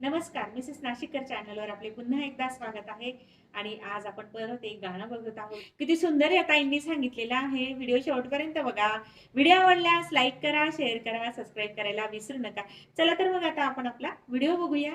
नमस्कार मिसेस नाशिककर चॅनलवर आपले पुन्हा एकदा स्वागत आहे. आणि आज आपण परत एक गाणं बघत आहोत. किती सुंदर या ताईंनी सांगितलेलं आहे. व्हिडिओ शेवटपर्यंत बघा. व्हिडिओ आवडल्यास लाईक करा शेअर करा सबस्क्राईब करायला विसरू नका. चला तर मग आता आपण आपला व्हिडिओ बघूया.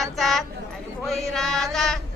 రాజా హరి